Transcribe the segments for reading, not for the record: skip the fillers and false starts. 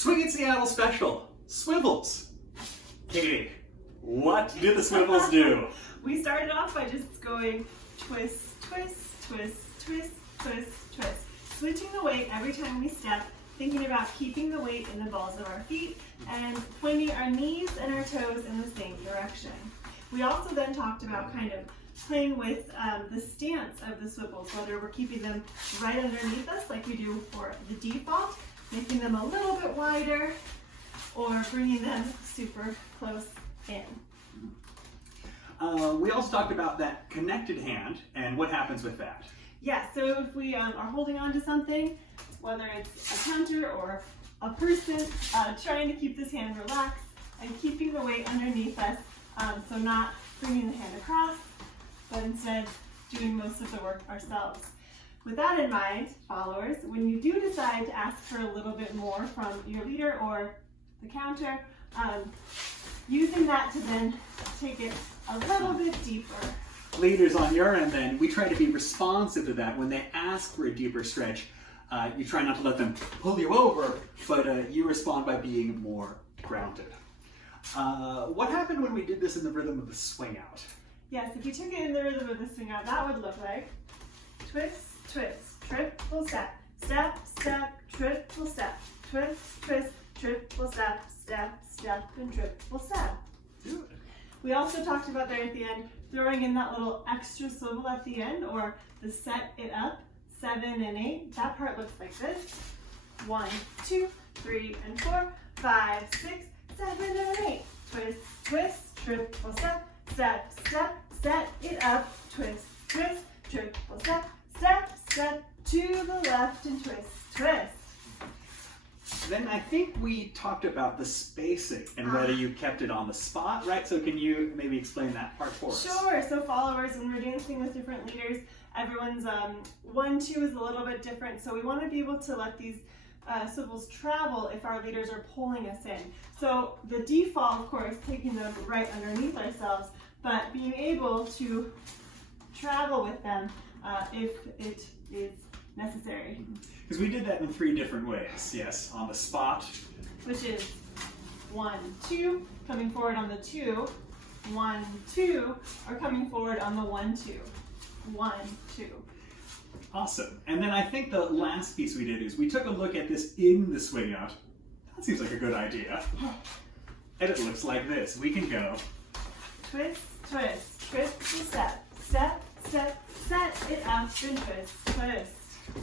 Swing in Seattle special, Swivels. Katie, what do the Swivels do? We started off by just going twist, twist, twist, twist, twist, twist. Switching the weight every time we step, thinking about keeping the weight in the balls of our feet and pointing our knees and our toes in the same direction. We also then talked about kind of playing with the stance of the swivels, whether we're keeping them right underneath us like we do for the default, making them a little bit wider, or bringing them super close in. We also talked about that connected hand and what happens with that. Yeah, so if we are holding on to something, whether it's a counter or a person, trying to keep this hand relaxed and keeping the weight underneath us, so not bringing the hand across, but instead doing most of the work ourselves. With that in mind, followers, when you do decide to ask for a little bit more from your leader or the counter, using that to then take it a little bit deeper. Leaders on your end then, we try to be responsive to that. When they ask for a deeper stretch, you try not to let them pull you over, but you respond by being more grounded. What happened when we did this in the rhythm of the swing out? Yes, if you took it in the rhythm of the swing out, that would look like twist, twist, triple step, step, step, triple step, twist, twist, triple step, step, step, and triple step. Good. We also talked about there at the end, throwing in that little extra swivel at the end, or the set it up, 7 and 8. That part looks like this. 1, 2, 3, and 4, 5, 6, 7, and 8. Twist, twist, triple step, step, step, set it up, twist, twist, triple step, step, step, to the left, and twist, twist. Then I think we talked about the spacing and whether you kept it on the spot, right? So can you maybe explain that part for us? Sure. So followers, when we're dancing with different leaders, everyone's 1, 2 is a little bit different. So we want to be able to let these swivels travel if our leaders are pulling us in. So the default, of course, taking them right underneath ourselves, but being able to travel with them if it is necessary. Because we did that in 3 different ways. Yes, on the spot, Which is 1, 2, coming forward on the 2, 1, 2, or coming forward on the 1, 2, 1, 2. Awesome. And then I think the last piece we did is we took a look at this in the swing out. That seems like a good idea. And it looks like this. We can go Twist, twist, triple step, step, step, set it up, and twist, twist.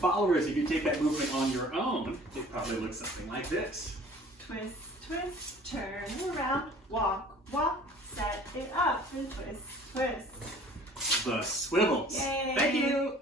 followers. If you take that movement on your own, it probably looks something like this. Twist, twist, turn around, walk, walk, set it up, and twist, twist. The Swivels. Yay. Thank you.